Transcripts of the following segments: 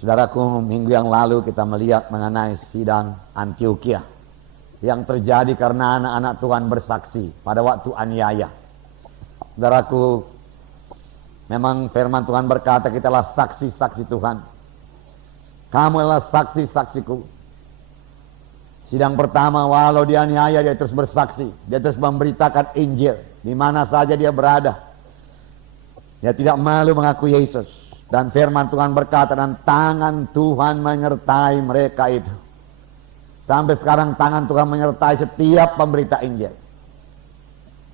Saudaraku, minggu yang lalu kita melihat mengenai sidang Antioquia yang terjadi karena anak-anak Tuhan bersaksi pada waktu aniaya. Saudaraku, memang firman Tuhan berkata, kita adalah saksi-saksi Tuhan. Kamu adalah saksi-saksiku. Sidang pertama, walau dianiaya, dia terus bersaksi. Dia terus memberitakan Injil di mana saja dia berada. Dia tidak malu mengaku Yesus. Dan firman Tuhan berkata, dan tangan Tuhan menyertai mereka itu. Sampai sekarang tangan Tuhan menyertai setiap pemberita Injil.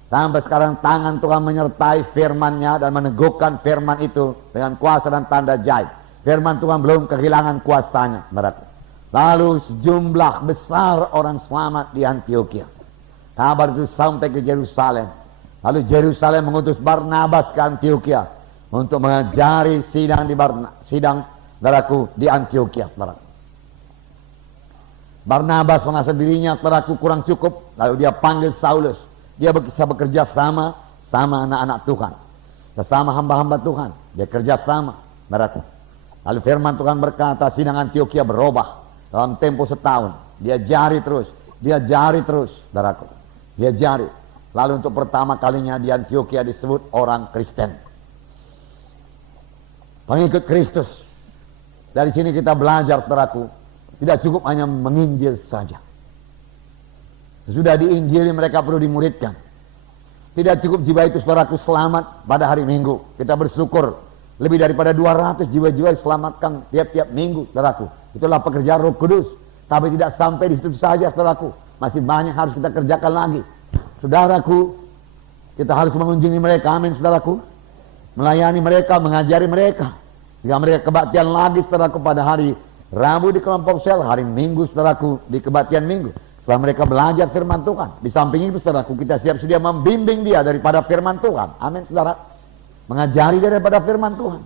Sampai sekarang tangan Tuhan menyertai firman-Nya dan meneguhkan firman itu dengan kuasa dan tanda jahit. Firman Tuhan belum kehilangan kuasanya, saudaraku. Lalu sejumlah besar orang selamat di Antioquia. Kabar itu sampai ke Yerusalem. Lalu Yerusalem mengutus Barnabas ke Antioquia untuk mengajari sidang saudaraku di Antioquia, saudaraku. Barnabas merasa dirinya, saudaraku, kurang cukup. Lalu dia panggil Saulus. Dia bisa bekerja sama anak-anak Tuhan, sesama hamba-hamba Tuhan. Dia kerja sama, saudaraku. Lalu firman Tuhan berkata, sidang Antioquia berubah dalam tempo setahun. Dia jari terus, saudaraku. Dia jari. Lalu untuk pertama kalinya di Antioquia disebut orang Kristen, pengikut Kristus. Dari sini kita belajar, saudaraku, tidak cukup hanya menginjil saja. Sesudah diinjili mereka perlu dimuridkan. Tidak cukup jiwa itu, saudaraku, selamat pada hari Minggu. Kita bersyukur lebih daripada 200 jiwa-jiwa diselamatkan tiap-tiap minggu, saudaraku. Itulah pekerjaan Roh Kudus. Tapi tidak sampai di situ saja, saudaraku. Masih banyak harus kita kerjakan lagi. Saudaraku, kita harus mengunjungi mereka, amin, saudaraku. Melayani mereka, mengajari mereka. Jika mereka kebaktian lagi, saudaraku, pada hari Rabu di kelompok sel, hari Minggu, saudaraku, di kebaktian Minggu. Setelah mereka belajar firman Tuhan. Di samping itu, saudaraku, kita siap sedia membimbing dia daripada firman Tuhan. Amin, saudara. Mengajari dia daripada firman Tuhan.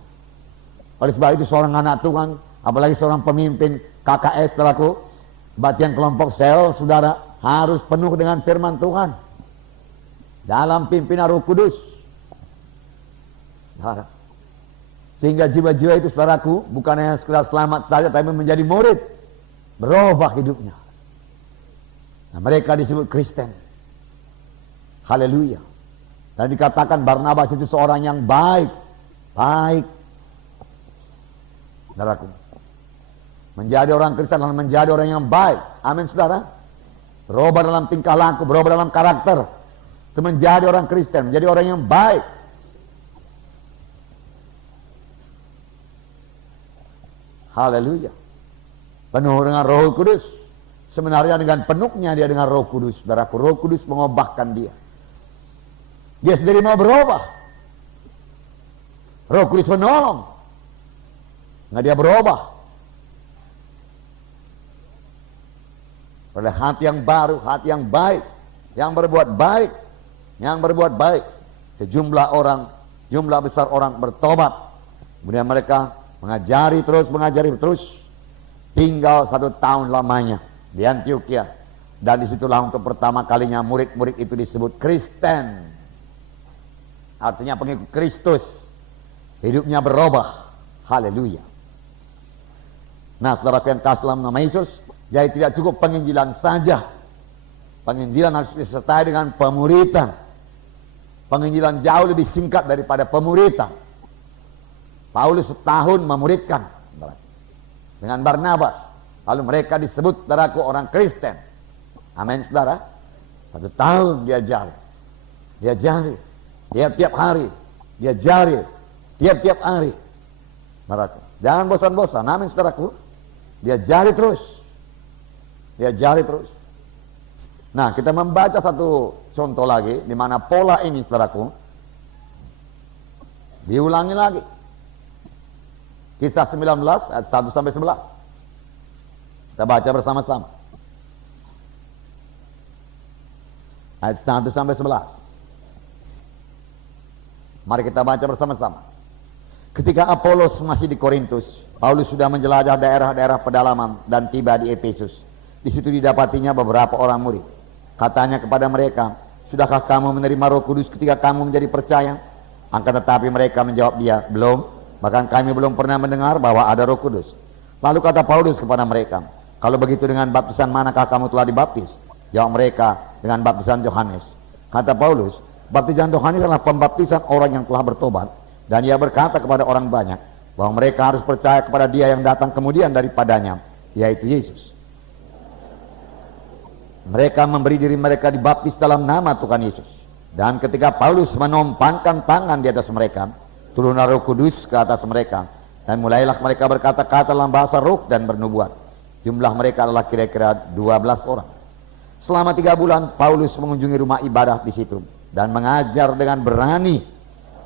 Oleh sebab itu, seorang anak Tuhan, apalagi seorang pemimpin KKS, saudaraku, kebaktian kelompok sel, saudara, harus penuh dengan firman Tuhan dalam pimpinan Roh Kudus. Sehingga jiwa-jiwa itu, saudaraku, bukan hanya sekedar selamat saja, tapi menjadi murid, berubah hidupnya. Nah, mereka disebut Kristen. Haleluya. Dan dikatakan Barnabas itu seorang yang baik. Saudaraku, menjadi orang Kristen adalah menjadi orang yang baik. Amin, saudara. Berubah dalam tingkah laku, berubah dalam karakter. Itu menjadi orang Kristen, menjadi orang yang baik. Haleluya. Penuh dengan Roh Kudus. Sebenarnya dengan penuhnya dia dengan Roh Kudus, saudaraku. Roh Kudus mengubahkan dia. Dia sendiri mau berubah. Roh Kudus menolong. Nggak dia berubah. Oleh hati yang baru, hati yang baik, yang berbuat baik, Sejumlah orang, jumlah besar orang bertobat. Kemudian mereka mengajari terus, tinggal 1 tahun lamanya di Antioquia. Dan disitulah untuk pertama kalinya murid-murid itu disebut Kristen. Artinya pengikut Kristus. Hidupnya berubah. Haleluya. Nah, saudara yang kasih dalam nama Yesus, jadi tidak cukup penginjilan saja. Penginjilan harus disertai dengan pemuritan. Penginjilan jauh lebih singkat daripada pemuritan. Paulus setahun memuridkan dengan Barnabas. Lalu mereka disebut, saudaraku, orang Kristen. Amin, saudara. 1 tahun dia jari. Tiap-tiap hari. Dia jari. Tiap-tiap hari. Saudaraku, jangan bosan-bosan. Amin, saudaraku. Dia jari terus. Nah, kita membaca satu contoh lagi, di mana pola ini, saudaraku, diulangi lagi. Kisah 19 ayat 1-11. Kita baca bersama-sama. Ayat 1-11. Mari kita baca bersama-sama. Ketika Apolos masih di Korintus, Paulus sudah menjelajah daerah-daerah pedalaman dan tiba di Efesus. Di situ didapatinya beberapa orang murid. Katanya kepada mereka, sudahkah kamu menerima Roh Kudus ketika kamu menjadi percaya? Akan tetapi mereka menjawab dia, belum. Bahkan kami belum pernah mendengar bahwa ada Roh Kudus. Lalu kata Paulus kepada mereka, kalau begitu dengan baptisan manakah kamu telah dibaptis? Jawab mereka, dengan baptisan Yohanes. Kata Paulus, baptisan Yohanes adalah pembaptisan orang yang telah bertobat. Dan ia berkata kepada orang banyak, bahwa mereka harus percaya kepada dia yang datang kemudian daripadanya, yaitu Yesus. Mereka memberi diri mereka dibaptis dalam nama Tuhan Yesus. Dan ketika Paulus menompangkan tangan di atas mereka, turunlah Roh Kudus ke atas mereka, dan mulailah mereka berkata-kata dalam bahasa roh dan bernubuat. Jumlah mereka adalah kira-kira 12 orang. Selama 3 bulan Paulus mengunjungi rumah ibadah di situ dan mengajar dengan berani.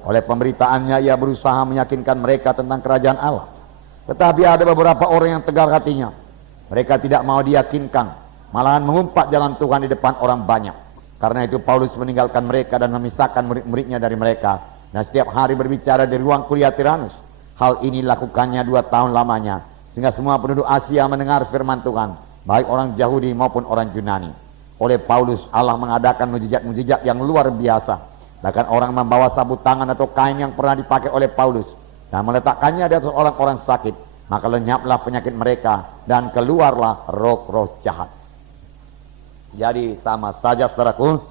Oleh pemberitaannya ia berusaha meyakinkan mereka tentang kerajaan Allah. Tetapi ada beberapa orang yang tegar hatinya. Mereka tidak mau diyakinkan, malahan mengumpat jalan Tuhan di depan orang banyak. Karena itu Paulus meninggalkan mereka dan memisahkan murid-muridnya dari mereka, dan setiap hari berbicara di ruang kuliah Tiranus. Hal ini lakukannya 2 tahun lamanya, sehingga semua penduduk Asia mendengar firman Tuhan, baik orang Yahudi maupun orang Yunani. Oleh Paulus Allah mengadakan mujizat-mujizat yang luar biasa. Bahkan orang membawa sabut tangan atau kain yang pernah dipakai oleh Paulus dan meletakkannya di atas orang-orang sakit, maka lenyaplah penyakit mereka dan keluarlah roh-roh jahat. Jadi sama saja saudaraku,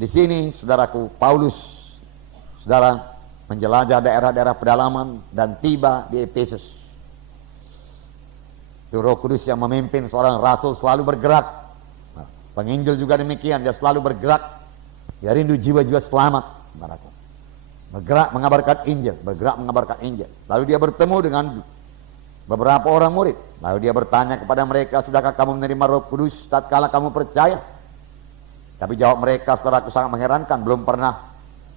di sini saudaraku Paulus, saudara, menjelajah daerah-daerah pedalaman dan tiba di Efesus. Itu Roh Kudus yang memimpin. Seorang rasul selalu bergerak. Nah, penginjil juga demikian, dia selalu bergerak. Dia rindu jiwa-jiwa selamat. Bergerak mengabarkan Injil, bergerak mengabarkan Injil. Lalu dia bertemu dengan beberapa orang murid. Lalu dia bertanya kepada mereka, sudahkah kamu menerima Roh Kudus tatkala kamu percaya? Tapi jawab mereka, saudaraku, sangat mengherankan, belum pernah,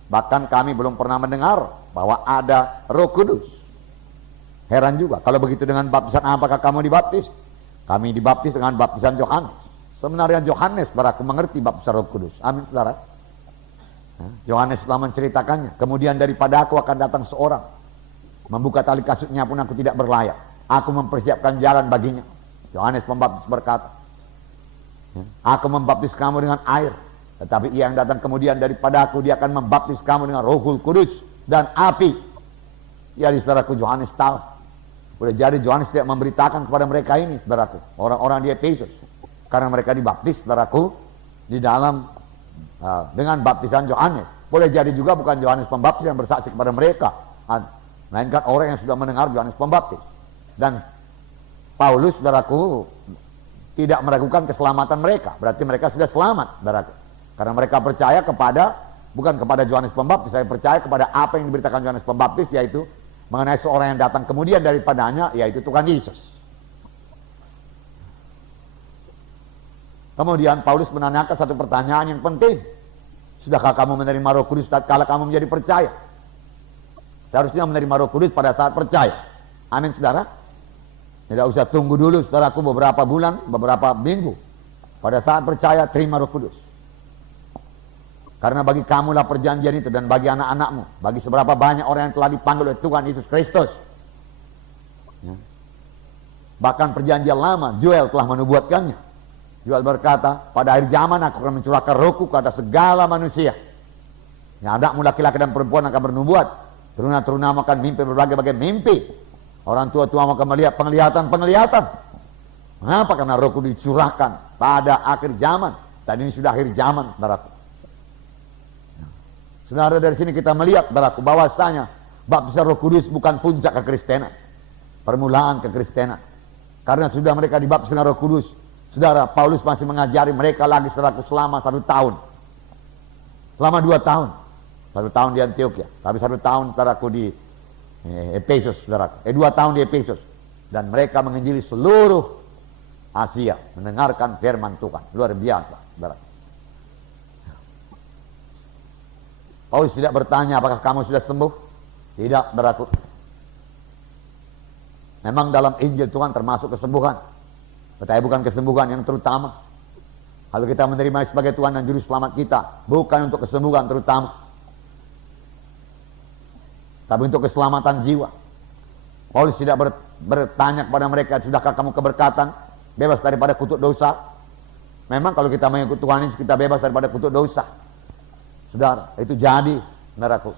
bahkan kami belum pernah mendengar bahwa ada Roh Kudus. Heran juga, kalau begitu dengan baptisan apakah kamu dibaptis? Kami dibaptis dengan baptisan Yohanes. Sebenarnya Yohanes, saudaraku, mengerti baptisan Roh Kudus. Amin, saudara. Yohanes telah menceritakannya. Kemudian daripada aku akan datang seorang, membuka tali kasutnya pun aku tidak berlayak. Aku mempersiapkan jalan baginya. Yohanes Pembaptis berkata, aku membaptis kamu dengan air, tetapi ia yang datang kemudian daripada aku, dia akan membaptis kamu dengan Rohul Kudus dan api. Ya, saudaraku, Yohanes tahu. Boleh jadi Yohanes tidak memberitakan kepada mereka ini, saudaraku, orang-orang di Efesus, karena mereka dibaptis, saudaraku, di dalam dengan baptisan Yohanes. Boleh jadi juga bukan Yohanes Pembaptis yang bersaksi kepada mereka, melainkan orang yang sudah mendengar Yohanes Pembaptis. Dan Paulus, saudaraku, tidak meragukan keselamatan mereka. Berarti mereka sudah selamat, saudaraku. Karena mereka percaya kepada, bukan kepada Yohanes Pembaptis, saya percaya kepada apa yang diberitakan Yohanes Pembaptis, yaitu mengenai seorang yang datang kemudian daripadanya, yaitu Tuhan Yesus. Kemudian Paulus menanyakan satu pertanyaan yang penting. Sudahkah kamu menerima Roh Kudus tatkala kamu menjadi percaya? Seharusnya menerima Roh Kudus pada saat percaya. Amin, saudara. Tidak usah tunggu dulu, saudaraku, beberapa bulan, beberapa minggu. Pada saat percaya, terima Roh Kudus. Karena bagi kamulah perjanjian itu, dan bagi anak-anakmu, bagi seberapa banyak orang yang telah dipanggil oleh Tuhan Yesus Kristus. Ya. Bahkan perjanjian lama, Joel telah menubuatkannya. Joel berkata, pada akhir zaman aku akan mencurahkan rohku ke atas segala manusia. Yang anakmu laki-laki dan perempuan akan bernubuat. Teruna-terunamu akan mimpi berbagai-bagai mimpi. Orang tua-tua akan melihat penglihatan-penglihatan. Mengapa? Karena rohku dicurahkan pada akhir zaman. Dan ini sudah akhir zaman, saudaraku. Saudara, dari sini kita melihat, saudaraku, bahwasanya baptisan Roh Kudus bukan puncak kekristenan, permulaan kekristenan. Karena sudah mereka dibaptis dengan Roh Kudus. Saudara, Paulus masih mengajari mereka lagi, saudaraku, selama 1 tahun. Selama 2 tahun. 1 tahun di Antioquia. Tapi 1 tahun, saudaraku, di Efesus, saudaraku. 2 tahun di Efesus. Dan mereka menginjili seluruh Asia. Mendengarkan firman Tuhan. Luar biasa, saudaraku. Paulus tidak bertanya, apakah kamu sudah sembuh? Tidak, saudaraku. Memang dalam Injil Tuhan termasuk kesembuhan. Tetapi bukan kesembuhan yang terutama. Kalau kita menerima sebagai Tuhan dan Juru Selamat kita, bukan untuk kesembuhan terutama, tapi untuk keselamatan jiwa. Paulus tidak bertanya kepada mereka, sudahkah kamu keberkatan, bebas daripada kutuk dosa? Memang kalau kita mengikut Tuhan Yesus, kita bebas daripada kutuk dosa. Saudara, itu jadi, saudaraku.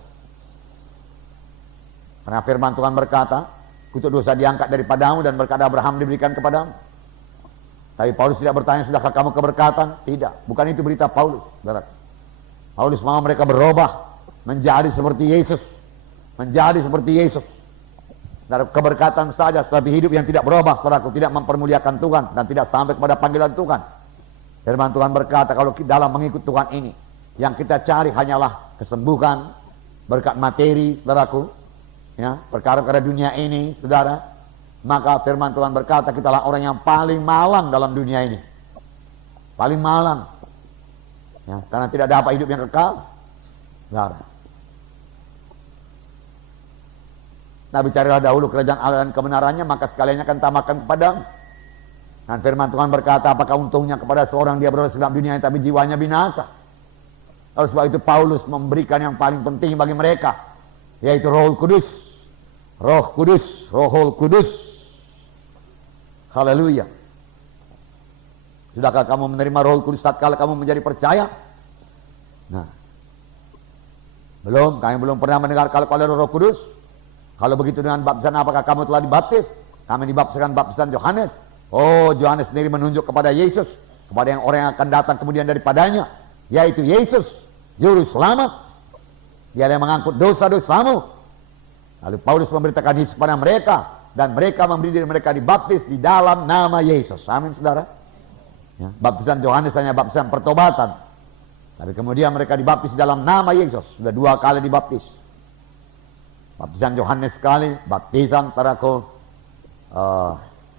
Karena firman Tuhan berkata, kutuk dosa diangkat daripadamu dan berkat Abraham diberikan kepadamu. Tapi Paulus tidak bertanya, sudahkah kamu keberkatan? Tidak, bukan itu berita Paulus. Paulus mau mereka berubah menjadi seperti Yesus. Menjadi seperti Yesus. Dari keberkatan saja, tapi hidup yang tidak berubah, saudaraku, tidak mempermuliakan Tuhan dan tidak sampai kepada panggilan Tuhan. Firman Tuhan berkata, kalau dalam mengikut Tuhan ini, yang kita cari hanyalah kesembuhan, berkat materi, saudaraku, ya, perkara-perkara dunia ini, saudara, maka firman Tuhan berkata, kitalah orang yang paling malang dalam dunia ini. Paling malang. Ya, karena tidak dapat hidup yang kekal. Saudara. Nah, bicaralah dahulu kerajaan Allah dan kebenarannya, maka sekaliannya akan tambahkan kepadamu. Dan firman Tuhan berkata, apakah untungnya kepada seorang dia beroleh segenap dunia tapi jiwanya binasa. Lalu sebab itu Paulus memberikan yang paling penting bagi mereka, yaitu Roh Kudus. Roh Kudus, Roh Kudus. Haleluya. Sudahkah kamu menerima Roh Kudus tatkala kamu menjadi percaya? Nah, belum, kami belum pernah mendengar kalau Roh Kudus. Kalau begitu dengan baptisan apakah kamu telah dibaptis? Kami dibaptiskan baptisan Yohanes. Oh, Yohanes sendiri menunjuk kepada Yesus, kepada yang orang yang akan datang kemudian daripadanya, yaitu Yesus, Juru Selamat. Dia yang mengangkut dosa-dosamu. Lalu Paulus memberitakan Yesus kepada mereka, dan mereka memberi diri mereka dibaptis di dalam nama Yesus. Amin, saudara. Ya, baptisan Yohanes hanya baptisan pertobatan. Tapi kemudian mereka dibaptis di dalam nama Yesus. Sudah 2 kali dibaptis. Baptisan Yohanes sekali, baptisan saudaraku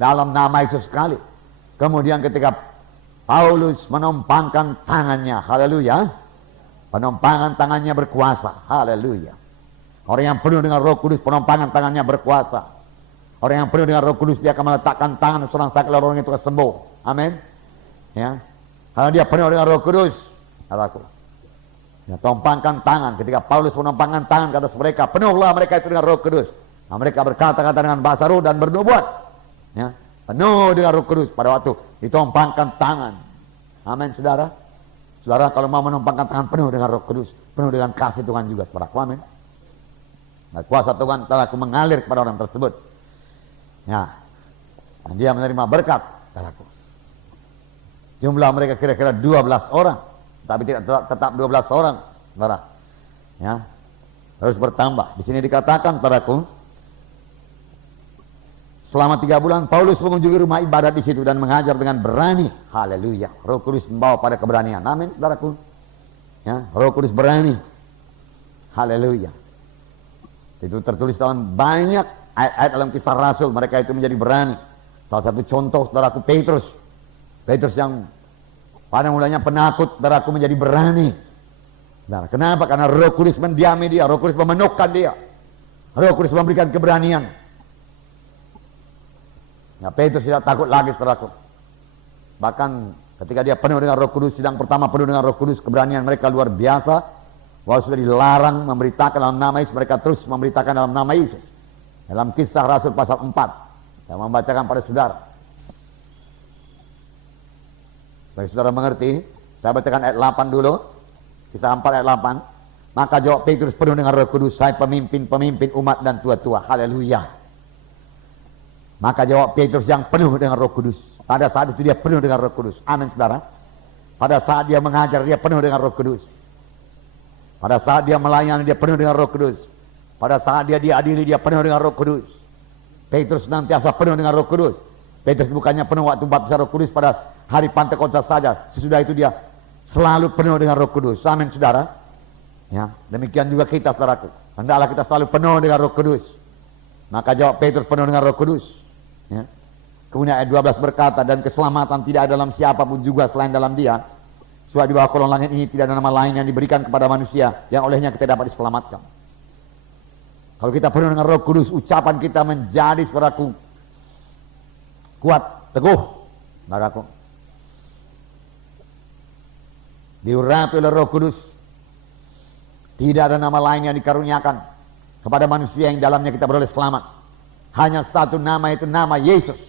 dalam nama Yesus sekali. Kemudian ketika Paulus menumpangkan tangannya, haleluya, penumpangan tangannya berkuasa, haleluya. Orang yang penuh dengan Roh Kudus, penumpangan tangannya berkuasa. Orang yang penuh dengan Roh Kudus, dia akan meletakkan tangan seorang sakit, orang itu akan sembuh. Amin. Ya, kalau dia penuh dengan Roh Kudus, saudaraku, ya, tumpangkan tangan. Ketika Paulus menumpangkan tangan ke atas mereka, penuhlah mereka itu dengan Roh Kudus. Nah, mereka berkata-kata dengan bahasa roh dan bernubuat. Ya, penuh dengan Roh Kudus pada waktu ditumpangkan tangan. Amin, saudara. Saudara kalau mau menumpangkan tangan penuh dengan Roh Kudus, penuh dengan kasih Tuhan juga, saudaraku. Amin. Nah, kuasa Tuhan telah mengalir kepada orang tersebut. Ya, dan dia menerima berkat, saudaraku. Jumlah mereka kira-kira 12 orang. Tapi tidak tetap 12 orang, saudara. Ya, terus bertambah. Di sini dikatakan, saudaraku, selama 3 bulan Paulus mengunjungi rumah ibadat di situ dan mengajar dengan berani. Haleluya. Roh Kudus membawa pada keberanian. Amin, saudaraku. Ya, Roh Kudus berani. Haleluya. Itu tertulis dalam banyak ayat-ayat dalam Kisah Rasul. Mereka itu menjadi berani. Salah satu contoh, saudaraku, Petrus. Petrus yang pada mulanya penakut, saudaraku, menjadi berani. Nah, kenapa? Karena Roh Kudus mendiami dia, Roh Kudus memenuhkan dia, Roh Kudus memberikan keberanian. Ya, Petrus tidak takut lagi, saudaraku. Bahkan ketika dia penuh dengan Roh Kudus, sidang pertama penuh dengan Roh Kudus, keberanian mereka luar biasa. Walau sudah dilarang memberitakan dalam nama Yesus, mereka terus memberitakan dalam nama Yesus. Dalam Kisah Rasul pasal 4, saya membacakan pada saudara. Bagi saudara mengerti, saya bacakan ayat 8 dulu. Kisah 4 ayat 8. Maka jawab Petrus penuh dengan Roh Kudus, saya pemimpin-pemimpin umat dan tua-tua. Haleluya. Maka jawab Petrus yang penuh dengan Roh Kudus. Pada saat itu dia penuh dengan Roh Kudus. Amin, saudara. Pada saat dia mengajar, dia penuh dengan Roh Kudus. Pada saat dia melayani, dia penuh dengan Roh Kudus. Pada saat dia diadili, dia penuh dengan Roh Kudus. Petrus senantiasa penuh dengan Roh Kudus. Petrus bukannya penuh waktu baptisan Roh Kudus pada hari Pentakosta saja. Sesudah itu dia selalu penuh dengan Roh Kudus. Amin, saudara. Ya, demikian juga kita, saudaraku. Hendaklah kita selalu penuh dengan Roh Kudus. Maka jawab Petrus penuh dengan Roh Kudus. Ya. Kemudian ayat 12 berkata, dan keselamatan tidak ada dalam siapapun juga selain dalam dia. Sebab di bawah kolong langit ini tidak ada nama lain yang diberikan kepada manusia yang olehnya kita dapat diselamatkan. Kalau kita penuh dengan Roh Kudus, ucapan kita menjadi, saudaraku, kuat, teguh, saudaraku. Diurapi oleh Roh Kudus. Tidak ada nama lain yang dikaruniakan kepada manusia yang dalamnya kita beroleh selamat. Hanya satu nama, itu nama Yesus.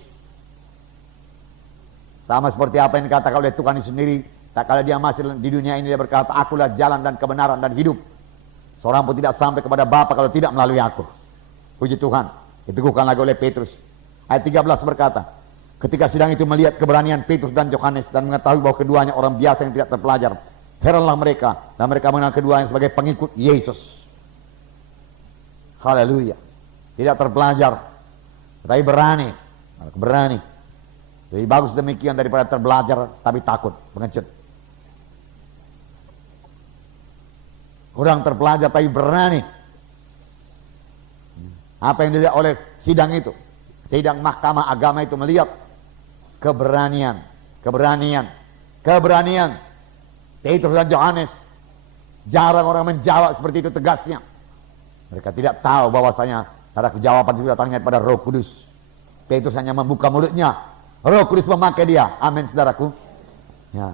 Sama seperti apa yang dikatakan oleh Tuhan sendiri. Tak kala dia masih di dunia ini, dia berkata, akulah jalan dan kebenaran dan hidup. Seorang pun tidak sampai kepada Bapa kalau tidak melalui aku. Puji Tuhan. Diteguhkan lagi oleh Petrus. Ayat 13 berkata, ketika sidang itu melihat keberanian Petrus dan Yohanes dan mengetahui bahwa keduanya orang biasa yang tidak terpelajar, heranlah mereka dan mereka mengenal keduanya sebagai pengikut Yesus. Haleluya. Tidak terpelajar, tapi berani. Berani. Lebih bagus demikian daripada terbelajar tapi takut, pengecut. Kurang terpelajar tapi berani. Apa yang dilihat oleh sidang itu, sidang mahkamah agama itu melihat keberanian. Petrus dan Yohanes. Jarang orang menjawab seperti itu tegasnya. Mereka tidak tahu bahwasanya ada jawaban itu datangnya pada Roh Kudus. Petrus hanya membuka mulutnya, Roh Kudus memakai dia. Amin, saudaraku. Ya.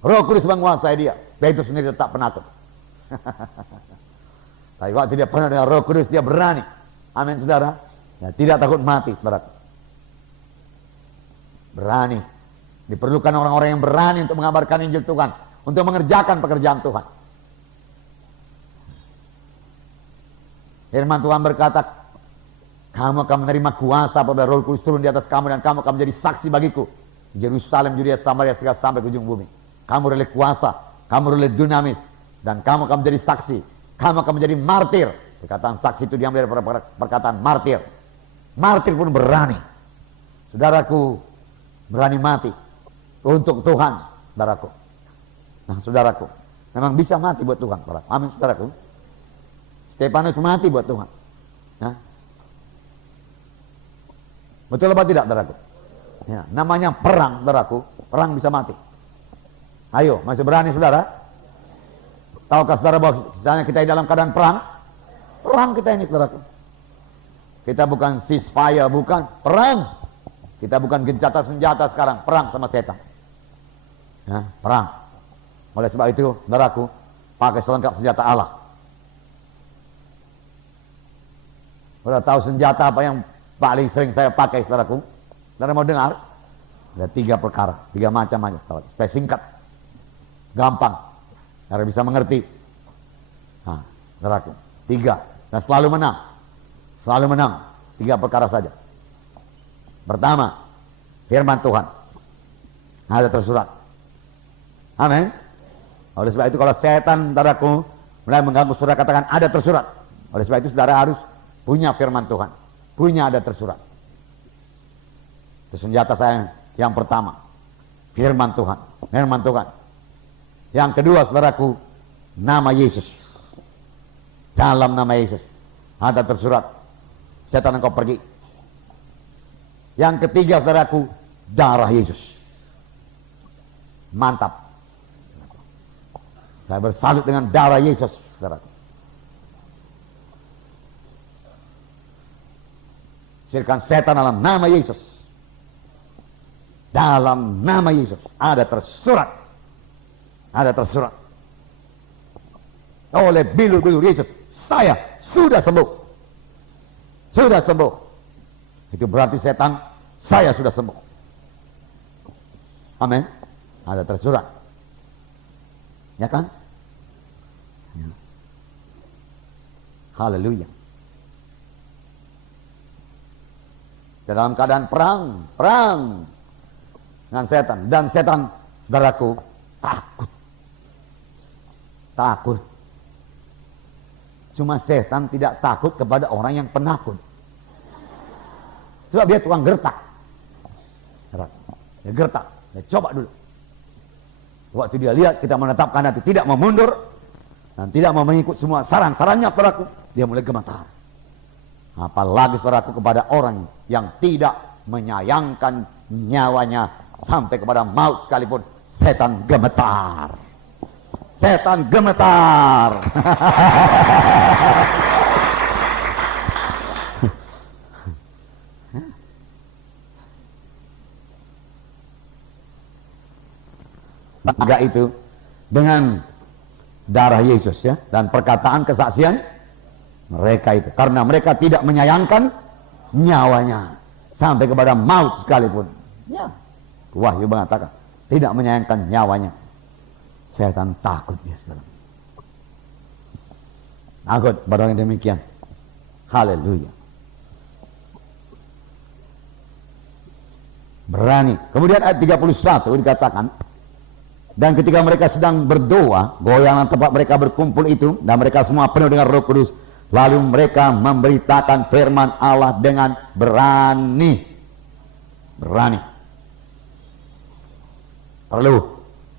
Roh Kudus menguasai dia. Petrus sendiri tetap penakut. Tapi waktu dia pernah dengan Roh Kudus, dia berani. Amin, saudara. Ya, tidak takut mati, saudara. Berani. Diperlukan orang-orang yang berani untuk mengabarkan Injil Tuhan, untuk mengerjakan pekerjaan Tuhan. Firman Tuhan berkata, kamu akan menerima kuasa apabila Roh Kudus turun di atas kamu dan kamu akan menjadi saksi bagiku di Yerusalem, Yudea, Samaria, sampai ke ujung bumi. Kamu relay kuasa, kamu relay dinamis, dan kamu akan menjadi saksi. Kamu akan menjadi martir. Perkataan saksi itu diambil dari perkataan martir. Martir pun berani. Saudaraku, berani mati untuk Tuhan, saudaraku. Nah, saudaraku, memang bisa mati buat Tuhan. Amin, saudaraku. Stefanus mati buat Tuhan. Nah, betul apa tidak, saudaraku? Ya, namanya perang, saudaraku. Perang bisa mati. Ayo, masih berani, saudara? Tahukah saudara bahwa misalnya kita di dalam keadaan perang? Perang kita ini, saudaraku. Kita bukan ceasefire, bukan. Perang. Kita bukan gencatan senjata sekarang. Perang sama setan. Ya, perang. Oleh sebab itu, saudaraku, pakai selengkap senjata Allah. Sudah tahu senjata apa yang paling sering saya pakai, saudaraku? Saudara mau dengar? Ada 3 perkara, 3 macam aja, saudara. Supaya singkat, gampang, saudara bisa mengerti. Nah, saudaraku, 3, dan selalu menang. Selalu menang, 3 perkara saja. Pertama, firman Tuhan. Ada tersurat. Amin. Oleh sebab itu kalau setan, saudaraku, mulai mengganggu, saudara katakan ada tersurat. Oleh sebab itu saudara harus punya firman Tuhan. Punya ada tersurat. Itu senjata saya yang pertama. Firman Tuhan. Firman Tuhan. Yang kedua, saudaraku, nama Yesus. Dalam nama Yesus ada tersurat. Setan engkau pergi. Yang ketiga, saudaraku, darah Yesus. Mantap. Saya bersalut dengan darah Yesus, saudaraku. Sirkan setan dalam nama Yesus. Dalam nama Yesus ada tersurat. Ada tersurat. Oleh bilur-bilur Yesus, saya sudah sembuh. Sudah sembuh. Itu berarti setan, saya sudah sembuh. Amin. Ada tersurat. Ya kan? Ya. Haleluya. Dalam keadaan perang dengan setan. Dan setan, saudaraku, takut. Cuma setan tidak takut kepada orang yang penakut. Sebab dia tukang gertak. Dia gertak. Dia coba dulu. Waktu dia lihat kita menetapkan hati tidak mau mundur dan tidak mau mengikut semua saran-sarannya, saudaraku, dia mulai gemetar. Apalagi, saudaraku, kepada orang yang tidak menyayangkan nyawanya sampai kepada maut sekalipun, setan gemetar. Setan gemetar. Enggak itu dengan darah Yesus, ya, dan perkataan kesaksian mereka itu, karena mereka tidak menyayangkan nyawanya sampai kepada maut sekalipun. Ya, Wahyu mengatakan tidak menyayangkan nyawanya. Setan takut, ya, saudara. Takut pada orang yang demikian. Haleluya. Berani. Kemudian ayat 31 dikatakan, dan ketika mereka sedang berdoa, goyangan tempat mereka berkumpul itu, dan mereka semua penuh dengan Roh Kudus, lalu mereka memberitakan firman Allah dengan berani. Berani. Perlu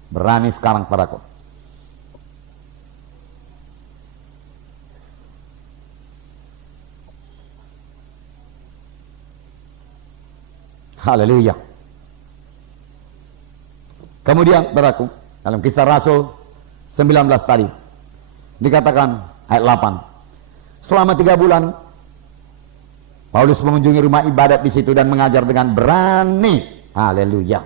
berani sekarang padaku. Haleluya. Kemudian saudaraku, dalam Kisah Rasul 19 tadi dikatakan ayat 8, selama 3 bulan Paulus mengunjungi rumah ibadat di situ dan mengajar dengan berani. Haleluya.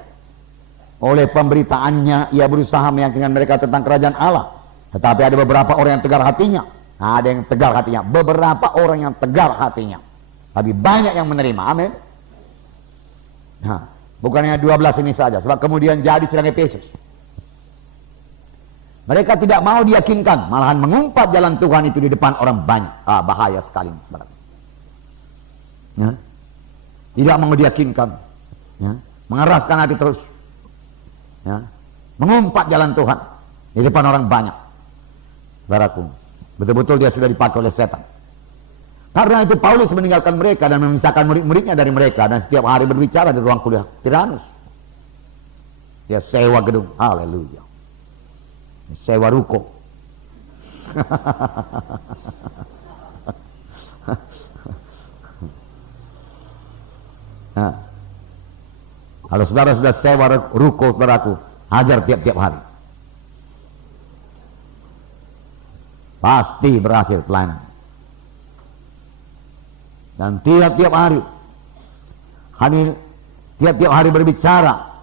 Oleh pemberitaannya ia berusaha meyakinkan mereka tentang kerajaan Allah. Tetapi ada beberapa orang yang tegar hatinya. Ada yang tegar hatinya, beberapa orang yang tegar hatinya, tapi banyak yang menerima. Amin. Nah, bukannya 12 ini saja, sebab kemudian jadi sedang Efesus. Mereka tidak mau diyakinkan, malahan mengumpat jalan Tuhan itu di depan orang banyak. Bahaya sekali. Ya. Tidak mau diyakinkan, ya. Mengeraskan hati terus, ya. Mengumpat jalan Tuhan di depan orang banyak. Saudaraku, betul-betul dia sudah dipakai oleh setan. Karena itu Paulus meninggalkan mereka dan memisahkan murid-muridnya dari mereka, dan setiap hari berbicara di ruang kuliah Tiranus. Dia sewa gedung. Haleluya. Sewa ruko. Nah, kalau saudara sudah sewa ruko, saudaraku, ajar tiap-tiap hari, pasti berhasil pelayanan. Dan tiap-tiap hari berbicara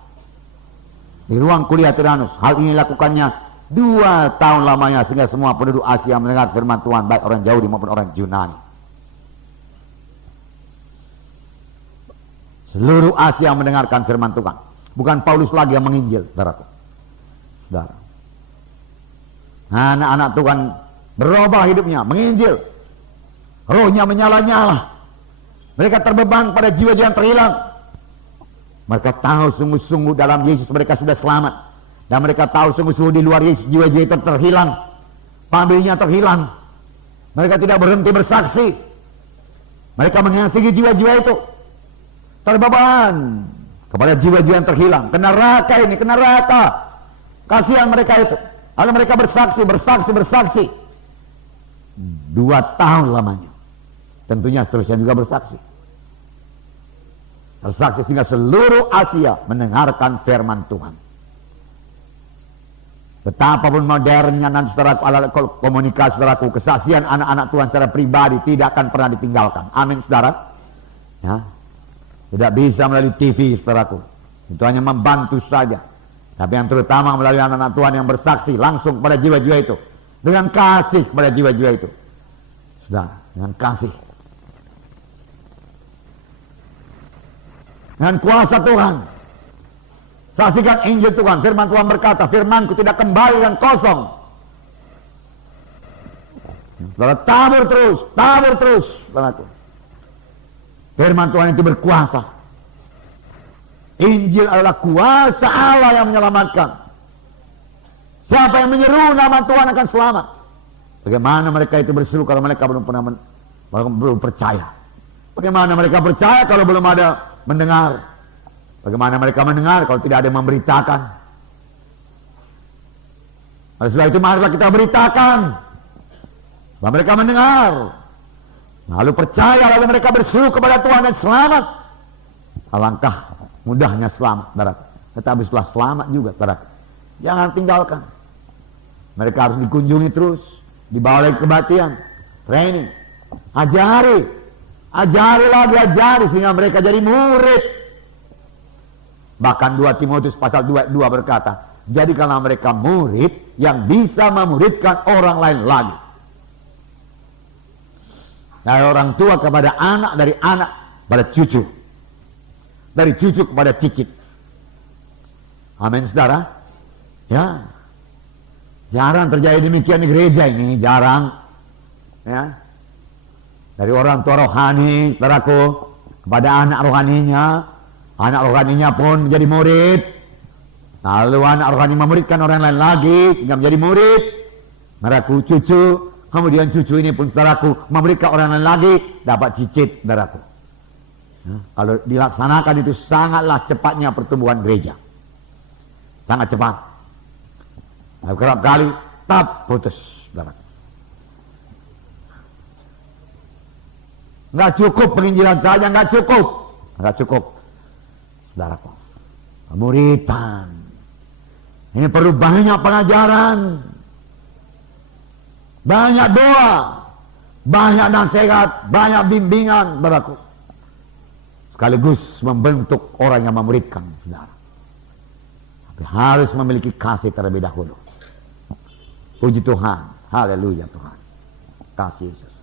di ruang kuliah Tiranus. Hal ini lakukannya 2 tahun lamanya, sehingga semua penduduk Asia mendengar firman Tuhan, baik orang Yahudi maupun orang Yunani. Seluruh Asia mendengarkan firman Tuhan. Bukan Paulus lagi yang menginjil, saudaraku. Saudara, anak-anak Tuhan berubah hidupnya, menginjil. Rohnya menyala-nyala. Mereka terbeban pada jiwa-jiwa yang terhilang. Mereka tahu sungguh-sungguh dalam Yesus mereka sudah selamat. Dan mereka tahu sungguh-sungguh di luar Yesus jiwa-jiwa itu terhilang. Pambilnya terhilang. Mereka tidak berhenti bersaksi. Mereka mengasihi jiwa-jiwa itu. Terbeban kepada jiwa-jiwa yang terhilang. Ke neraka ini, ke neraka. Kasihan mereka itu. Lalu mereka bersaksi. 2 tahun lamanya. Tentunya seterusnya juga bersaksi sehingga seluruh Asia mendengarkan firman Tuhan. Betapapun modernnya nanti saudaraku, alat komunikasi saudaraku, kesaksian anak-anak Tuhan secara pribadi tidak akan pernah ditinggalkan. Amin saudara. Ya. Tidak bisa melalui TV saudaraku, itu hanya membantu saja. Tapi yang terutama melalui anak-anak Tuhan yang bersaksi langsung pada jiwa-jiwa itu, dengan kasih pada jiwa-jiwa itu. Sudah, dengan kasih, dengan kuasa Tuhan. Saksikan Injil Tuhan. Firman Tuhan berkata, firmanku tidak kembali dengan kosong. Tabur terus, saudaraku. Firman Tuhan itu berkuasa. Injil adalah kuasa Allah yang menyelamatkan. Siapa yang menyeru nama Tuhan akan selamat. Bagaimana mereka itu berseru kalau mereka belum percaya? Bagaimana mereka percaya kalau belum ada mendengar? Bagaimana mereka mendengar kalau tidak ada yang memberitakan? Oleh sebab itu marilah kita beritakan bahwa mereka mendengar, lalu percaya, lalu mereka berseru kepada Tuhan dan selamat. Alangkah mudahnya selamat, saudara. Tetapi setelah selamat juga, saudara, jangan tinggalkan. Mereka harus dikunjungi terus, dibawa lagi kebaktian, training, ajari sehingga mereka jadi murid. Bahkan 2 Timotius pasal 2 berkata, jadikanlah mereka murid yang bisa memuridkan orang lain lagi. Dari orang tua kepada anak, dari anak pada cucu, dari cucu kepada cicit. Amin saudara. Ya, jarang terjadi demikian di gereja ini, jarang. Ya, dari orang tua rohani, saudaraku, kepada anak rohaninya. Anak rohaninya pun menjadi murid. Lalu anak rohani memuridkan orang lain lagi sehingga menjadi murid. Saudaraku, cucu. Kemudian cucu ini pun saudaraku memuridkan orang lain lagi, dapat cicit saudaraku. Kalau dilaksanakan itu sangatlah cepatnya pertumbuhan gereja. Sangat cepat. Nah, kerap kali tap putus saudaraku. Nggak cukup penginjilan saja, nggak cukup. Nggak cukup. Saudaraku. Pemuritan. Ini perlu banyak pengajaran. Banyak doa. Banyak nasihat. Banyak bimbingan. Saudaraku. Sekaligus membentuk orang yang memuridkan. Saudara. Tapi harus memiliki kasih terlebih dahulu. Puji Tuhan. Haleluya Tuhan. Kasih Yesus.